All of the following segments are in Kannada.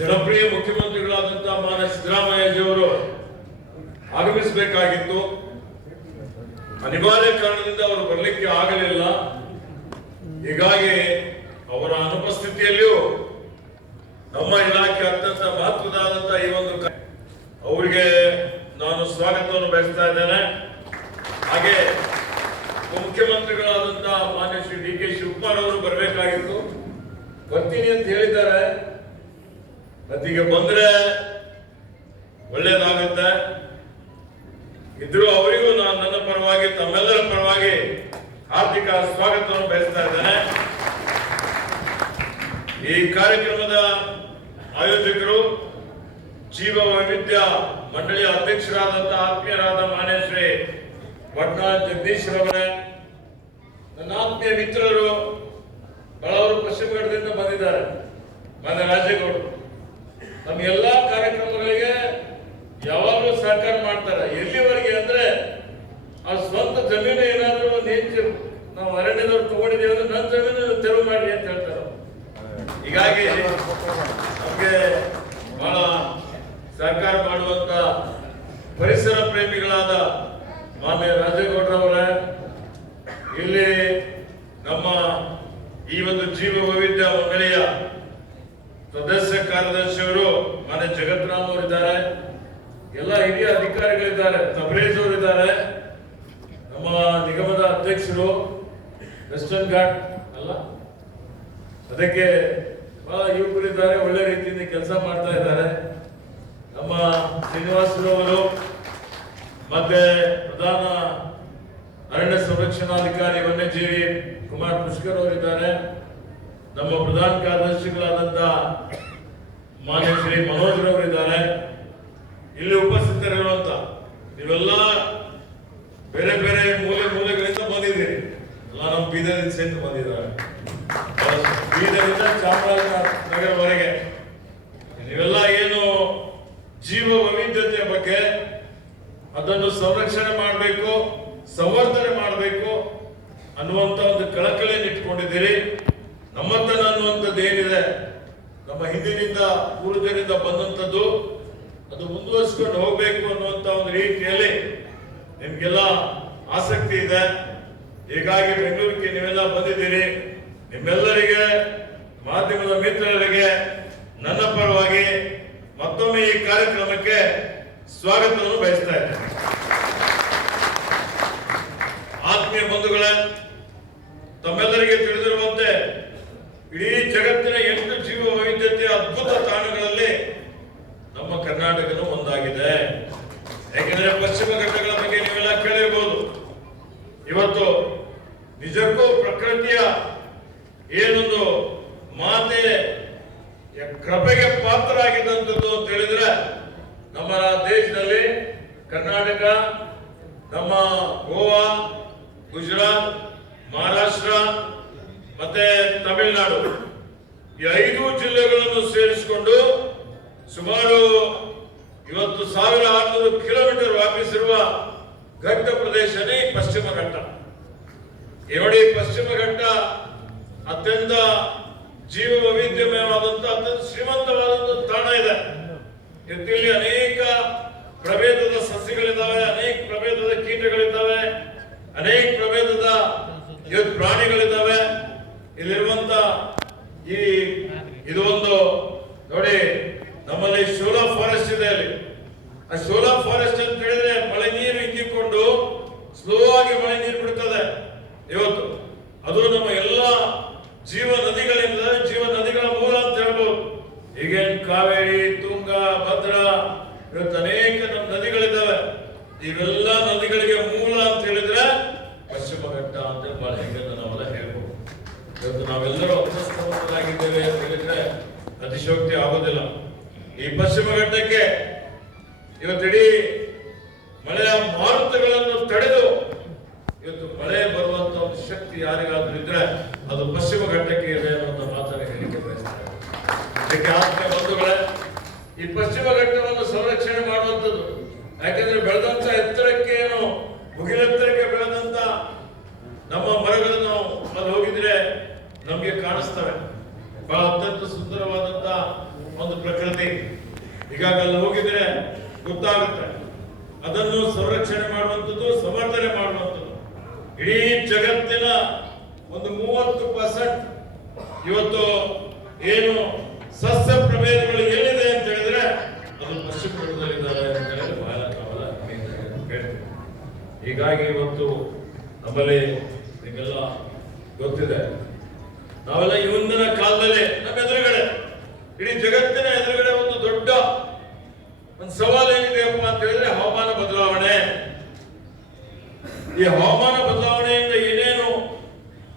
ಜನಪ್ರಿಯ ಮುಖ್ಯಮಂತ್ರಿಗಳಾದಂತಹ ಮಾನ್ಯ ಸಿದ್ದರಾಮಯ್ಯಜಿಯವರು ಆಗಮಿಸಬೇಕಾಗಿತ್ತು. ಅನಿವಾರ್ಯ ಕಾರಣದಿಂದ ಅವರು ಬರಲಿಕ್ಕೆ ಆಗಲಿಲ್ಲ. ಹೀಗಾಗಿ ಅವರ ಅನುಪಸ್ಥಿತಿಯಲ್ಲಿಯೂ ನಮ್ಮ ಇಲಾಖೆ ಅತ್ಯಂತ ಮಹತ್ವದಾದಂತಹ ಈ ಒಂದು ಅವರಿಗೆ ನಾನು ಸ್ವಾಗತವನ್ನು ಬಯಸ್ತಾ ಇದ್ದೇನೆ. ಹಾಗೆ ಮುಖ್ಯಮಂತ್ರಿಗಳಾದಂತಹ ಮಾನ್ಯ ಶ್ರೀ ಡಿ ಕೆ ಶಿವಕುಮಾರ್ ಅವರು ಬರಬೇಕಾಗಿತ್ತು. ಬರ್ತೀನಿ ಅಂತ ಹೇಳಿದ್ದಾರೆ. ಮತ್ತೀಗ ಬಂದ್ರೆ ಒಳ್ಳೇದಾಗುತ್ತೆ. ಇದ್ರೂ ಅವರಿಗೂ ನಾನು ನನ್ನ ಪರವಾಗಿ ತಮ್ಮೆಲ್ಲರ ಪರವಾಗಿ ಹಾರ್ದಿಕ ಸ್ವಾಗತವನ್ನು ಬಯಸ್ತಾ ಇದ್ದೇನೆ. ಈ ಕಾರ್ಯಕ್ರಮದ ಆಯೋಜಕರು ಜೀವ ವೈವಿಧ್ಯ ಮಂಡಳಿಯ ಅಧ್ಯಕ್ಷರಾದಂತಹ ಆತ್ಮೀಯರಾದ ಮಾನ್ಯ ಶ್ರೀ ವಡ್ನಾಳ್ ಜಗದೀಶ್ ರವರೇ, ನನ್ನ ಆತ್ಮೀಯ ಮಿತ್ರರು ಅವರು ಪಶ್ಚಿಮ ಘಟ್ಟದಿಂದ ಬಂದಿದ್ದಾರೆ. ಮಾನ್ಯ ರಾಜೇಗೌಡರು ನಮ್ಮ ಎಲ್ಲಾ ಕಾರ್ಯಕ್ರಮಗಳಿಗೆ ಯಾವಾಗಲೂ ಸಹಕಾರ ಮಾಡ್ತಾರೆ. ಎಲ್ಲಿವರೆಗೆ ಅಂದ್ರೆ ಆ ಸ್ವಂತ ಜಮೀನು ಏನಾದರೂ ಒಂದು ನಾವು ಅರಣ್ಯದವ್ರು ತಗೊಂಡಿದ್ದೀವಿ ಅಂದ್ರೆ ನನ್ನ ಜಮೀನು ತೆರವು ಮಾಡಿ ಅಂತ ಹೇಳ್ತಾರೆ. ಹೀಗಾಗಿ ನಮಗೆ ಬಹಳ ಸಹಕಾರ ಮಾಡುವಂತ ಪರಿಸರ ಪ್ರೇಮಿಗಳಾದ ಮಾನ್ಯ ರಾಜೇಗೌಡರವರೇ, ಇಲ್ಲಿ ನಮ್ಮ ಈ ಒಂದು ಜೀವ ವೈವಿಧ್ಯ ಮಂಡಳಿಯ ಸದಸ್ಯ ಕಾರ್ಯದರ್ಶಿಯವರು ಮಾನ್ಯ ಜಗತ್ರಾಮ್ ಅವರಿದ್ದಾರೆ, ಎಲ್ಲ ಹಿರಿಯ ಅಧಿಕಾರಿಗಳಿದ್ದಾರೆ, ತಬ್ರೇಜ್ ಅವರಿದ್ದಾರೆ, ನಮ್ಮ ನಿಗಮದ ಅಧ್ಯಕ್ಷರು ವೆಸ್ಟರ್ನ್ ಘಾಟ್ ಅಲ್ಲ ಅದಕ್ಕೆ ಬಹಳ ಯುವಕರಿದ್ದಾರೆ, ಒಳ್ಳೆ ರೀತಿಯಿಂದ ಕೆಲಸ ಮಾಡ್ತಾ ಇದ್ದಾರೆ. ನಮ್ಮ ಶ್ರೀನಿವಾಸರವರು ಮತ್ತೆ ಪ್ರಧಾನ ಅರಣ್ಯ ಸಂರಕ್ಷಣಾಧಿಕಾರಿ ವನ್ಯಜೀವಿ ಕುಮಾರ್ ಪುಷ್ಕರ್ ಅವರಿದ್ದಾರೆ. ನಮ್ಮ ಪ್ರಧಾನ ಕಾರ್ಯದರ್ಶಿಗಳಾದಂತಹ ಮಾನ್ಯ ಶ್ರೀ ಮನೋಜ್ ರವರಿದ್ದಾರೆ. ಇಲ್ಲಿ ಉಪಸ್ಥಿತರಿರುವಂತ ನೀವೆಲ್ಲ ಬೇರೆ ಬೇರೆ ಮೂಲೆಗಳಿಂದ ಬಂದಿದ್ದೀರಿ. ಎಲ್ಲ ನಮ್ಮ ಬೀದರಿಂದ ಸಹಿತ ಬಂದಿದ್ದಾರೆ, ಬೀದರಿಂದ ಚಾಮರಾಜನಗರವರೆಗೆ. ನೀವೆಲ್ಲ ಏನು ಜೀವ ವೈವಿಧ್ಯತೆಯ ಬಗ್ಗೆ ಅದನ್ನು ಸಂರಕ್ಷಣೆ ಮಾಡಬೇಕು, ಸಂವರ್ಧನೆ ಮಾಡಬೇಕು ಅನ್ನುವಂತ ಒಂದು ಕಳಕಳಿಯನ್ನು ಇಟ್ಕೊಂಡಿದ್ದೀರಿ. ನಮ್ಮತನ ಅನ್ನುವಂಥದ್ದು ಏನಿದೆ ನಮ್ಮ ಹಿಂದಿನಿಂದ ಪೂರ್ವಜರಿಂದ ಬಂದಂಥದ್ದು ಅದು ಮುಂದುವರಿಸಿಕೊಂಡು ಹೋಗ್ಬೇಕು ಅನ್ನುವಂತ ಒಂದು ರೀತಿಯಲ್ಲಿ ನಿಮ್ಗೆಲ್ಲ ಆಸಕ್ತಿ ಇದೆ. ಹೀಗಾಗಿ ಬೆಂಗಳೂರಿಗೆ ನೀವೆಲ್ಲ ಬಂದಿದ್ದೀರಿ. ನಿಮ್ಮೆಲ್ಲರಿಗೆ ಮಾಧ್ಯಮದ ಮಿತ್ರರಿಗೆ ನನ್ನ ಪರವಾಗಿ ಮತ್ತೊಮ್ಮೆ ಈ ಕಾರ್ಯಕ್ರಮಕ್ಕೆ ಸ್ವಾಗತವನ್ನು ಬಯಸ್ತಾ ಇದ್ದೇನೆ. ಆತ್ಮೀಯ ಬಂಧುಗಳೇ, ತಮ್ಮೆಲ್ಲರಿಗೆ ತಿಳಿದಿರುವಂತೆ ಇಡೀ ಜಗತ್ತಿನ 8 ಜೀವ ವೈವಿಧ್ಯತೆಯ ಅದ್ಭುತ ತಾಣಗಳಲ್ಲಿ ನಮ್ಮ ಕರ್ನಾಟಕನೂ ಒಂದಾಗಿದೆ. ಯಾಕೆಂದ್ರೆ ಪಶ್ಚಿಮ ಘಟ್ಟಗಳ ಬಗ್ಗೆ ನೀವೆಲ್ಲ ಕೇಳಿರಬಹುದು. ಇವತ್ತು ನಿಜಕ್ಕೂ ಪ್ರಕೃತಿಯ ಏನೊಂದು ಮಾತೆ ಕೃಪೆಗೆ ಪಾತ್ರರಾಗಿದ್ದಂಥದ್ದು ಅಂತ ಹೇಳಿದ್ರೆ ನಮ್ಮ ದೇಶದಲ್ಲಿ ಕರ್ನಾಟಕ, ನಮ್ಮ ಗೋವಾ, ಗುಜರಾತ್, ಮಹಾರಾಷ್ಟ್ರ ಮತ್ತೆ ತಮಿಳುನಾಡು ಈ 5 ಜಿಲ್ಲೆಗಳನ್ನು ಸೇರಿಸಿಕೊಂಡು ಸುಮಾರು ಇವತ್ತು 1600 ಕಿಲೋಮೀಟರ್ ವ್ಯಾಪಿಸಿರುವ ಘಟ್ಟ ಪ್ರದೇಶನೇ ಪಶ್ಚಿಮ ಘಟ್ಟ. ನೋಡಿ, ಪಶ್ಚಿಮ ಘಟ್ಟ ಅತ್ಯಂತ ಜೀವ ವೈವಿಧ್ಯಮಯವಾದಂತ ಅತ್ಯಂತ ಶ್ರೀಮಂತವಾದಂತ ತಾಣ ಇದೆ. ಇಲ್ಲಿ ಅನೇಕ ಪ್ರಭೇದದ ಸಸ್ಯಗಳಿದ್ದಾವೆ, ಅನೇಕ ಪ್ರಭೇದದ ಕೀಟಗಳಿದ್ದಾವೆ, ಅನೇಕ ಪ್ರಭೇದದ ಪ್ರಾಣಿಗಳಿದ್ದಾವೆ. ಇಲ್ಲಿರುವಂತ ಇದು ಒಂದು ನೋಡಿ, ನಮ್ಮಲ್ಲಿ ಶೋಲಾ ಫಾರೆಸ್ಟ್ ಇದೆ. ಅಲ್ಲಿ ಆ ಶೋಲಾ ಫಾರೆಸ್ಟ್ ಅಂತ ಹೇಳಿದ್ರೆ ಮಳೆ ನೀರು ಇಂಗಿಕೊಂಡು ಸ್ಲೋ ಆಗಿ ಮಳೆ ನೀರು ಬಿಡುತ್ತದೆ. ಇವತ್ತು ಅದು ನಮ್ಮ ಎಲ್ಲ ಜೀವ ನದಿಗಳ ಮೂಲ ಅಂತ ಹೇಳ್ಬೋದು. ಈಗ ಕಾವೇರಿ, ತುಂಗಾ, ಭದ್ರಾ, ಇವತ್ತು ಅನೇಕ ನಮ್ಮ ನದಿಗಳಿದ್ದಾವೆ. ಇವೆಲ್ಲ ನದಿಗಳಿಗೆ ಮೂಲ ಅಂತ ಹೇಳಿದ್ರೆ ಪಶ್ಚಿಮ ಘಟ್ಟ ಅಂತ ಬಹಳ ಹೆಂಗನ್ನ ನಾವೆಲ್ಲ ಹೇಳ್ಬೋದು. ಇವತ್ತು ನಾವೆಲ್ಲರೂ ಅಪ್ರಸ್ತವಾಗಿದ್ದೇವೆ ಅಂತ ಹೇಳಿದ್ರೆ ಅತಿಶೋಕ್ತಿ ಆಗೋದಿಲ್ಲ. ಈ ಪಶ್ಚಿಮ ಘಟ್ಟಕ್ಕೆ ಇವತ್ತಿಡೀ ಮಳೆಯ ಮಾರುತಗಳನ್ನು ತಡೆದು ಇವತ್ತು ಮಳೆ ಬರುವಂತ ಒಂದು ಶಕ್ತಿ ಯಾರಿಗಾದ್ರೂ ಇದ್ರೆ ಅದು ಪಶ್ಚಿಮ ಘಟ್ಟಕ್ಕೆ ಇದೆ ಅನ್ನುವಂತ ಮಾತನ್ನು ಹೇಳಿಕೆ ಬಯಸ್ತಾರೆ. ಅದಕ್ಕೆ ಆತ್ಮೀಯ ಬಂಧುಗಳೇ, ಈ ಪಶ್ಚಿಮ ಘಟ್ಟವನ್ನು ಸಂರಕ್ಷಣೆ ಮಾಡುವಂಥದ್ದು, ಯಾಕೆಂದ್ರೆ ಬೆಳೆದಂತ ಎತ್ತರಕ್ಕೆ ಏನು ಮುಗಿಲೆತ್ತರಕ್ಕೆ ಬೆಳೆದಂತ ನಮ್ಮ ಮರಗಳನ್ನು ಅಲ್ಲಿ ಹೋಗಿದ್ರೆ ನಮ್ಗೆ ಕಾಣಿಸ್ತವೆ. ಬಹಳ ಅತ್ಯಂತ ಸುಂದರವಾದಂತ ಒಂದು ಪ್ರಕೃತಿ ಪ್ರಕೃತಿ. ಈಗಾಗಲೇ ಹೋಗಿದ್ರೆ ಗೊತ್ತಾಗುತ್ತೆ. ಅದನ್ನು ಸಂರಕ್ಷಣೆ ಮಾಡುವಂಥದ್ದು, ಸಮರ್ಥನೆ ಮಾಡುವಂಥದ್ದು. ಇಡೀ ಜಗತ್ತಿನ ಒಂದು 30% ಇವತ್ತು ಏನು ಸಸ್ಯ ಪ್ರಭೇದಗಳು ಎಲ್ಲಿದೆ ಅಂತ ಹೇಳಿದ್ರೆ ಅದು ಪಶ್ಚಿಮ ಘಟ್ಟದಲ್ಲಿದ್ದಾರೆ ಅಂತ ಹೇಳಿ ಬಹಳ ನಾವೆಲ್ಲ ಹೇಳ್ತೀವಿ. ಹೀಗಾಗಿ ಇವತ್ತು ನಮ್ಮಲ್ಲಿ ನಿಮಗೆಲ್ಲ ಗೊತ್ತಿದೆ, ನಾವೆಲ್ಲ ಇವತ್ತಿನ ಕಾಲದಲ್ಲಿ ನಮ್ಮ ಎದುರುಗಡೆ, ಇಡೀ ಜಗತ್ತಿನ ಎದುರುಗಡೆ ಒಂದು ದೊಡ್ಡ ಒಂದು ಸವಾಲು ಏನಿದೆಯಪ್ಪ ಅಂತ ಹೇಳಿದ್ರೆ ಹವಾಮಾನ ಬದಲಾವಣೆ. ಈ ಹವಾಮಾನ ಬದಲಾವಣೆಯಿಂದ ಏನೇನು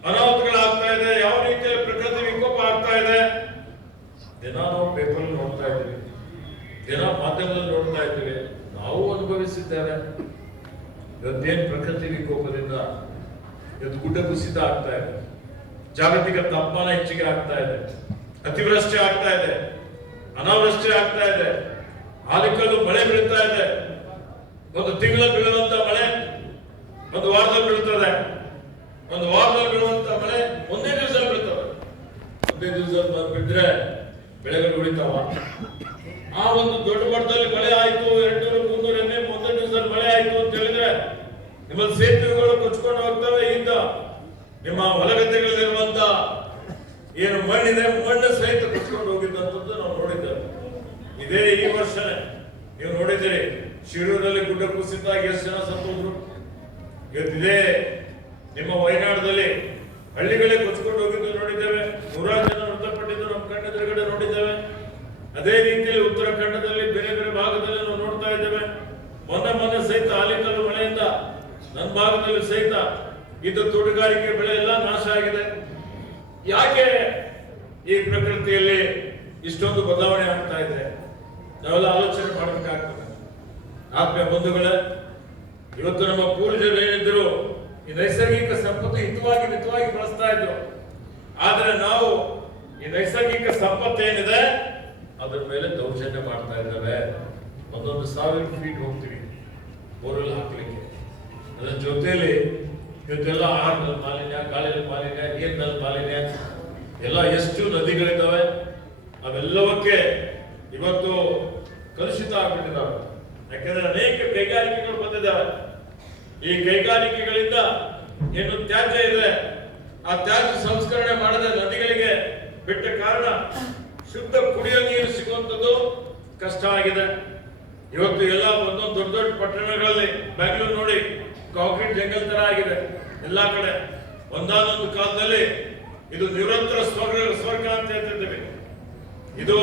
ಅನಾಹುತಗಳಾಗ್ತಾ ಇದೆ, ಯಾವ ರೀತಿಯಲ್ಲಿ ಪ್ರಕೃತಿ ವಿಕೋಪ ಆಗ್ತಾ ಇದೆ, ದಿನ ನಾವು ಪೇಪರ್ ನೋಡ್ತಾ ಇದ್ದೀವಿ, ದಿನ ಮಾಧ್ಯಮದಲ್ಲಿ ನೋಡ್ತಾ ಇದ್ದೀವಿ, ನಾವು ಅನುಭವಿಸಿದ್ದೇವೆ. ಇವತ್ತೇನು ಪ್ರಕೃತಿ ವಿಕೋಪದಿಂದ ಇವತ್ತು ಗುಡ್ಡ ಕುಸಿತ ಆಗ್ತಾ ಇದೆ, ಜಾಗತಿಕ ತಾಪಮಾನ ಹೆಚ್ಚಿಗೆ ಆಗ್ತಾ ಇದೆ, ಅತಿವೃಷ್ಟಿ ಆಗ್ತಾ ಇದೆ, ಅನಾವೃಷ್ಟಿ ಆಗ್ತಾ ಇದೆ, ಆಲಿಕಲ್ಲು ಮಳೆ ಬೀಳ್ತಾ ಇದೆ. ಒಂದು ತಿಂಗಳ ಬೀಳುವಂತ ಮಳೆ ಒಂದು ವಾರದಲ್ಲಿ ಬೀಳ್ತದೆ, ಒಂದು ವಾರದಲ್ಲಿ ಬೀಳುವಂತ ಮಳೆ ಒಂದೇ ದಿವಸದಲ್ಲಿ ಬೀಳ್ತದೆ. ಒಂದೇ ದಿವಸದಲ್ಲಿ ಬಿದ್ರೆ ಬೆಳೆಗಳು ಉಳಿತಾವ. ಆ ಒಂದು ದೊಡ್ಡ ಮಟ್ಟದಲ್ಲಿ ಮಳೆ ಆಯ್ತು, 200-300 ಎಮ್ಮೆ ಒಂದೇ ದಿವಸದಲ್ಲಿ ಮಳೆ ಆಯ್ತು ಅಂತ ಹೇಳಿದ್ರೆ ನಿಮ್ಮಲ್ಲಿ ಸೇತುವೆಗಳು ಕೊಚ್ಕೊಂಡು ಹೋಗ್ತವೆ. ಈಗ ನಿಮ್ಮ ಹೊಲಗದ್ದೆಗಳಲ್ಲಿರುವಂತ ಏನು ಮಣ್ಣಿದೆ, ಮಣ್ಣು ಸಹಿತ ಕೊಚ್ಕೊಂಡು ಹೋಗಿದ್ದಂಥದ್ದು ನಾವು ನೋಡಿದ್ದೇವೆ. ಇದೇ ಈ ವರ್ಷನೇ ನೀವು ನೋಡಿದ್ದೀರಿ, ಶಿರೂರಲ್ಲಿ ಗುಡ್ಡ ಕುಸಿತ ಎಷ್ಟು ಜನ ಸತ್ತೋದ್ರು. ಇವತ್ತಿದೆ ನಿಮ್ಮ ವಯನಾಡದಲ್ಲಿ ಹಳ್ಳಿಗಳೇ ಕೊಚ್ಕೊಂಡು ಹೋಗಿದ್ದು ನೋಡಿದ್ದೇವೆ, 100 ಜನ ಮೃತಪಟ್ಟಿದ್ದು ನಮ್ಮ ಕಣ್ಣೆದುರುಗಡೆ ನೋಡಿದ್ದೇವೆ. ಅದೇ ರೀತಿಯಲ್ಲಿ ಉತ್ತರಾಖಂಡದಲ್ಲಿ ಬೇರೆ ಬೇರೆ ಭಾಗದಲ್ಲಿ ನಾವು ನೋಡ್ತಾ ಇದ್ದೇವೆ. ಮೊನ್ನೆ ಸಹಿತ ಆಲಿಕಲ್ಲು ಮಳೆಯಿಂದ ನನ್ನ ಭಾಗದಲ್ಲಿ ಸಹಿತ ಇದ್ದ ತೋಟಗಾರಿಕೆ ಬೆಳೆ ಎಲ್ಲ ನಾಶ ಆಗಿದೆ. ಯಾಕೆ ಈ ಪ್ರಕೃತಿಯಲ್ಲಿ ಇಷ್ಟೊಂದು ಬದಲಾವಣೆ ಆಗ್ತಾ ಇದೆ? ನಾವೆಲ್ಲ ಆಲೋಚನೆ ಮಾಡಬೇಕಾಗ್ತದೆ. ಆತ್ಮೀಯ ಬಂಧುಗಳೇ, ಇವತ್ತು ನಮ್ಮ ಪೂರ್ವಜರು ಏನಿದ್ರು ಈ ನೈಸರ್ಗಿಕ ಸಂಪತ್ತು ಮಿತವಾಗಿ ಬಳಸ್ತಾ ಇದ್ರು. ಆದ್ರೆ ನಾವು ಈ ನೈಸರ್ಗಿಕ ಸಂಪತ್ತು ಏನಿದೆ ಅದ್ರ ಮೇಲೆ ದೌರ್ಜನ್ಯ ಮಾಡ್ತಾ ಇದ್ದೇವೆ. 1,000 ಫೀಟ್ ಹೋಗ್ತೀವಿ ಬೋರ್ವೆಲ್ ಹಾಕ್ಲಿಕ್ಕೆ. ಅದರ ಜೊತೆಯಲ್ಲಿ ಇವತ್ತೆಲ್ಲ ಆಹಾರದಲ್ಲಿ ಮಾಲಿನ್ಯ, ಗಾಳಿಯಲ್ಲಿ ಮಾಲಿನ್ಯ, ನೀರಿನಲ್ಲಿ ಮಾಲಿನ್ಯ, ಎಲ್ಲ ಎಷ್ಟು ನದಿಗಳಿದ್ದಾವೆ ಅವೆಲ್ಲವಕ್ಕೆ ಇವತ್ತು ಕಲುಷಿತ ಆಗ್ಬಿಟ್ಟಿದ್ದಾವೆ. ಯಾಕಂದ್ರೆ ಅನೇಕ ಕೈಗಾರಿಕೆಗಳು ಬಂದಿದ್ದಾವೆ. ಈ ಕೈಗಾರಿಕೆಗಳಿಂದ ಏನು ತ್ಯಾಜ್ಯ ಇದೆ ಆ ತ್ಯಾಜ್ಯ ಸಂಸ್ಕರಣೆ ಮಾಡದೆ ನದಿಗಳಿಗೆ ಬಿಟ್ಟ ಕಾರಣ ಶುದ್ಧ ಕುಡಿಯೋ ನೀರು ಸಿಗುವಂಥದ್ದು ಕಷ್ಟ ಆಗಿದೆ. ಇವತ್ತು ಎಲ್ಲ ಒಂದೊಂದು ದೊಡ್ಡ ದೊಡ್ಡ ಪಟ್ಟಣಗಳಲ್ಲಿ, ಬೆಂಗಳೂರು ನೋಡಿ ಕಾಂಕ್ರೀಟ್ ಜಂಗಲ್ ತರ ಆಗಿದೆ ಎಲ್ಲಾ ಕಡೆ. ಒಂದಾನೊಂದು ಕಾಲದಲ್ಲಿ ಇದು ನಿರಂತರ ಸ್ವರ್ಗ ಅಂತ ಹೇಳ್ತಿದ್ದೇವೆ. ಇದು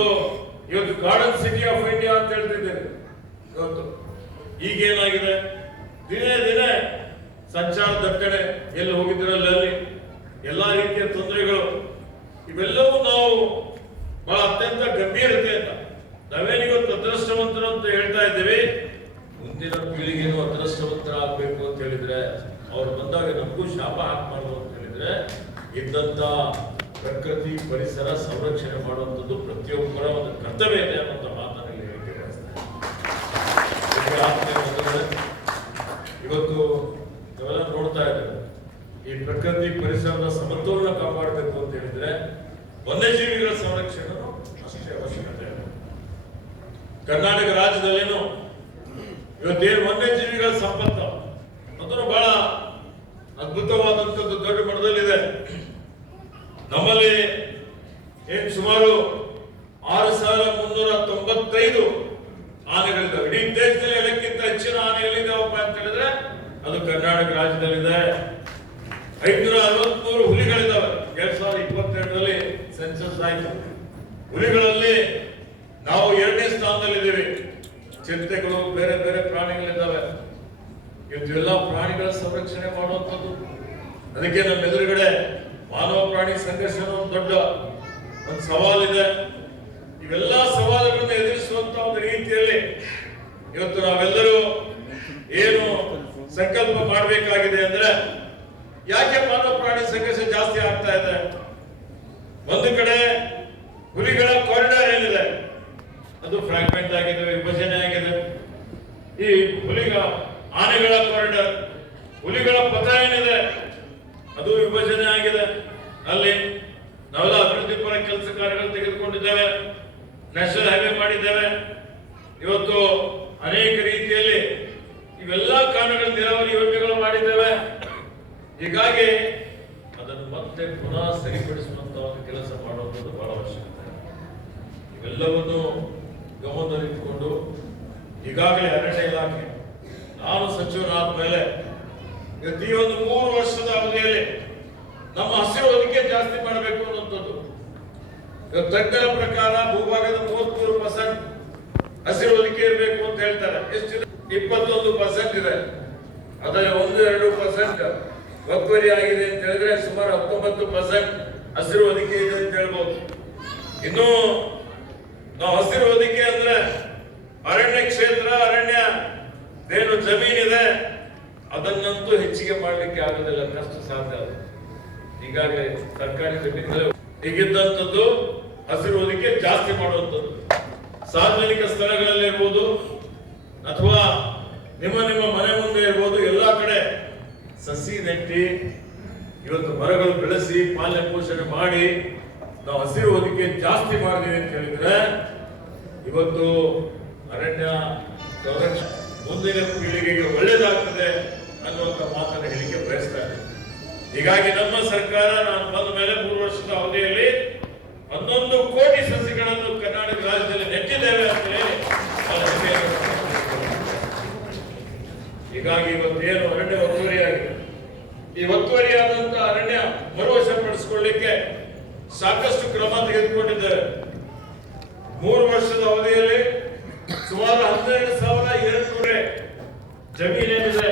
ಇವತ್ತು ಗಾರ್ಡನ್ ಸಿಟಿ ಆಫ್ ಇಂಡಿಯಾ ಅಂತ ಹೇಳ್ತಿದ್ದೇವೆ. ಇವತ್ತು ಈಗೇನಾಗಿದೆ, ದಿನೇ ದಿನೇ ಸಂಚಾರ ದಟ್ಟಣೆ, ಎಲ್ಲಿ ಹೋಗಿದ್ರಲ್ಲಿ ಅಲ್ಲಿ ಎಲ್ಲಾ ರೀತಿಯ ತೊಂದರೆಗಳು, ಇವೆಲ್ಲವೂ ನಾವು ಬಹಳ ಅತ್ಯಂತ ಗಂಭೀರತೆಯಿಂದ ನಾವೇನಿವತ್ತು ಅದೃಷ್ಟವಂತರು ಅಂತ ಹೇಳ್ತಾ ಇದ್ದೇವೆ. ಮುಂದಿನ ಪೀಳಿಗೆನೂ ಅದೃಷ್ಟವಂತರಾಗಬೇಕು ಅಂತ ಹೇಳಿದ್ರೆ, ಅವ್ರು ಬಂದಾಗ ನಮಗೂ ಶಾಪ ಹಾಕಬಾರ್ದು ಅಂತ ಹೇಳಿದ್ರೆ, ಇದ್ದಂತ ಪ್ರಕೃತಿ ಪರಿಸರ ಸಂರಕ್ಷಣೆ ಮಾಡುವಂಥದ್ದು ಪ್ರತಿಯೊಬ್ಬರ ಒಂದು ಕರ್ತವ್ಯ ಇದೆ ಅನ್ನೋ ಮಾತನ್ನು ಹೇಳಿಕೆ ಬಯಸ್ತಾರೆ. ಇವತ್ತು ನಾವೆಲ್ಲ ನೋಡ್ತಾ ಇದ್ದೇವೆ, ಈ ಪ್ರಕೃತಿ ಪರಿಸರದ ಸಮತೋಲನ ಕಾಪಾಡಬೇಕು ಅಂತ ಹೇಳಿದ್ರೆ ವನ್ಯಜೀವಿಗಳ ಸಂರಕ್ಷಣೆ ಅಷ್ಟೇ ಅವಶ್ಯಕತೆ ಇದೆ. ಕರ್ನಾಟಕ ರಾಜ್ಯದಲ್ಲೇನು ಇವತ್ತೇನು ವನ್ಯಜೀವಿಗಳ ಸಂಪತ್ತು ಅದನ್ನು ಬಹಳ ಅದ್ಭುತವಾದಂಥದ್ದು ದೊಡ್ಡ ಮಟ್ಟದಲ್ಲಿದೆ. ನಮ್ಮಲ್ಲಿ ಏನ್ ಸುಮಾರು 6,395 ಆನೆಗಳಿದ್ದಾವೆ. ಇಡೀ ದೇಶದಲ್ಲಿ ಎಲ್ಲಕ್ಕಿಂತ ಹೆಚ್ಚಿನ ಆನೆಗಳಿದ್ದಾವಪ್ಪ ಅಂತ ಹೇಳಿದ್ರೆ ಅದು ಕರ್ನಾಟಕ ರಾಜ್ಯದಲ್ಲಿದೆ. 563 ಹುಲಿಗಳಿದ್ದಾವೆ. 2022ರಲ್ಲಿ ಸೆನ್ಸಸ್ ಆಯ್ತು. ಹುಲಿಗಳಲ್ಲಿ ನಾವು 2ನೇ ಸ್ಥಾನದಲ್ಲಿದ್ದೀವಿ. ಚಿರತೆಗಳು, ಬೇರೆ ಬೇರೆ ಪ್ರಾಣಿಗಳಿದ್ದಾವೆ. ಇವತ್ತೆಲ್ಲ ಪ್ರಾಣಿಗಳ ಸಂರಕ್ಷಣೆ ಮಾಡುವಂಥದ್ದು. ಅದಕ್ಕೆ ನಮ್ಮ ಎದುರುಗಡೆ ಮಾನವ ಪ್ರಾಣಿ ಸಂಘರ್ಷಣ ದೊಡ್ಡ ಒಂದು ಸವಾಲಿದೆ. ಇವೆಲ್ಲ ಸವಾಲುಗಳನ್ನು ಎದುರಿಸುವಂತ ಒಂದು ರೀತಿಯಲ್ಲಿ ಇವತ್ತು ನಾವೆಲ್ಲರೂ ಏನು ಸಂಕಲ್ಪ ಮಾಡಬೇಕಾಗಿದೆ ಅಂದ್ರೆ, ಯಾಕೆ ಮಾನವ ಪ್ರಾಣಿ ಸಂಘರ್ಷ ಜಾಸ್ತಿ ಆಗ್ತಾ ಇದೆ? ಒಂದು ಕಡೆ ಹುಲಿಗಳ ಕಾರಿಡಾರ್ ಏನಿದೆ ಅದು ಫ್ರಾಗ್ಮೆಂಟ್ ಆಗಿದೆ, ವಿಭಜನೆ ಆಗಿದೆ. ಈ ಆನೆಗಳ ಕಾರಿಡಾರ್, ಹುಲಿಗಳ ಪಥ ಏನಿದೆ ಅದು ವಿಭಜನೆ ಆಗಿದೆ. ಅಲ್ಲಿ ನಾವೆಲ್ಲ ಅಭಿವೃದ್ಧಿ ಪರ ಕೆಲಸ ಕಾರ್ಯಗಳು ತೆಗೆದುಕೊಂಡಿದ್ದೇವೆ. ನ್ಯಾಷನಲ್ ಹೈವೇ ಮಾಡಿದ್ದೇವೆ. ಇವತ್ತು ಅನೇಕ ರೀತಿಯಲ್ಲಿ ಇವೆಲ್ಲ ಕಾರಣಗಳ ನೀರಾವರಿ ಯೋಜನೆಗಳು ಮಾಡಿದ್ದೇವೆ. ಹೀಗಾಗಿ ಅದನ್ನು ಮತ್ತೆ ಪುನಃ ಸರಿಪಡಿಸುವಂತ ಒಂದು ಕೆಲಸ ಮಾಡುವಂಥದ್ದು ಬಹಳ ಅವಶ್ಯಕತೆ. ಇವೆಲ್ಲವನ್ನು ಗಮನದಲ್ಲಿಟ್ಟುಕೊಂಡು ಈಗಾಗಲೇ ಅರಣ್ಯ ಇಲಾಖೆ ನಾನು ಸಚಿವನಾದ ಮೇಲೆ ಈ ಒಂದು 3 ವರ್ಷದ ಅವಧಿಯಲ್ಲಿ ನಮ್ಮ ಹಸಿರು ಹೊದಿಕೆ ಜಾಸ್ತಿ ಮಾಡಬೇಕು ಅನ್ನುವಂಥದ್ದು. ತಜ್ಞರ ಪ್ರಕಾರ ಭೂಭಾಗದ 33% ಹಸಿರು ಹೊದಿಕೆ ಇರಬೇಕು ಅಂತ ಹೇಳ್ತಾರೆ. ಎಷ್ಟಿದೆ? 21% ಇದೆ. ಅದರಲ್ಲಿ 1-2% ಒತ್ತುವರಿ ಆಗಿದೆ ಅಂತ ಹೇಳಿದ್ರೆ ಸುಮಾರು 19% ಹಸಿರು ಹೊದಿಕೆ ಇದೆ ಅಂತ ಹೇಳ್ಬೋದು. ಇನ್ನು ನಾವು ಹಸಿರು ಹೊದಿಕೆ ಅಂದ್ರೆ ಅರಣ್ಯ ಕ್ಷೇತ್ರ, ಅರಣ್ಯ ಏನು ಜಮೀನಿದೆ ಅದನ್ನಂತೂ ಹೆಚ್ಚಿಗೆ ಮಾಡಲಿಕ್ಕೆ ಆಗೋದಿಲ್ಲ, ಕಷ್ಟ ಸಾಧ್ಯ. ಅದು ಈಗಾಗಲೇ ಸರ್ಕಾರಿ ಜಮೀನುಗಳು ಹೀಗಿದ್ದಂಥದ್ದು ಹಸಿರು ಹೊದಿಕೆ ಜಾಸ್ತಿ ಮಾಡುವಂಥದ್ದು. ಸಾರ್ವಜನಿಕ ಸ್ಥಳಗಳಲ್ಲಿರ್ಬೋದು ಅಥವಾ ನಿಮ್ಮ ಮನೆ ಮುಂದೆ ಇರ್ಬೋದು, ಎಲ್ಲಾ ಕಡೆ ಸಸಿ ನೆಟ್ಟಿ ಇವತ್ತು ಮರಗಳು ಬೆಳೆಸಿ ಪಾಲನೆ ಪೋಷಣೆ ಮಾಡಿ ನಾವು ಹಸಿರು ಹೊದಿಕೆ ಜಾಸ್ತಿ ಮಾಡಿದೀವಿ ಅಂತ ಹೇಳಿದ್ರೆ ಇವತ್ತು ಅರಣ್ಯ ಸಂರಕ್ಷಣೆ ಮುಂದಿನ ಪೀಳಿಗೆಗೆ ಒಳ್ಳೆಯದಾಗ್ತದೆ ಅನ್ನುವಂಥ ಮಾತನ್ನು ಹೇಳಿಕೆ ಬಯಸ್ತಾ ಇದೆ. ಹೀಗಾಗಿ ನಮ್ಮ ಸರ್ಕಾರ ನಾನು ಬಂದ ಮೇಲೆ 3 ವರ್ಷದ ಅವಧಿಯಲ್ಲಿ 11 ಕೋಟಿ ಸಸಿಗಳನ್ನು ಕರ್ನಾಟಕ ರಾಜ್ಯದಲ್ಲಿ ನೆಟ್ಟಿದ್ದೇವೆ ಅಂತ ಹೇಳಿ ಹೀಗಾಗಿ ಇವತ್ತೇನು ಅರಣ್ಯ ಒತ್ತುವರಿಯಾಗಿದೆ, ಈ ಒತ್ತುವರಿಯಾದಂತ ಅರಣ್ಯ ಮರುವಶಪಡಿಸಿಕೊಳ್ಳಿಕ್ಕೆ ಸಾಕಷ್ಟು ಕ್ರಮ ತೆಗೆದುಕೊಂಡಿದ್ದೇವೆ. 3 ವರ್ಷದ ಅವಧಿಯಲ್ಲಿ ಸುಮಾರು 12,200 ಜಮೀನೇನಿದೆ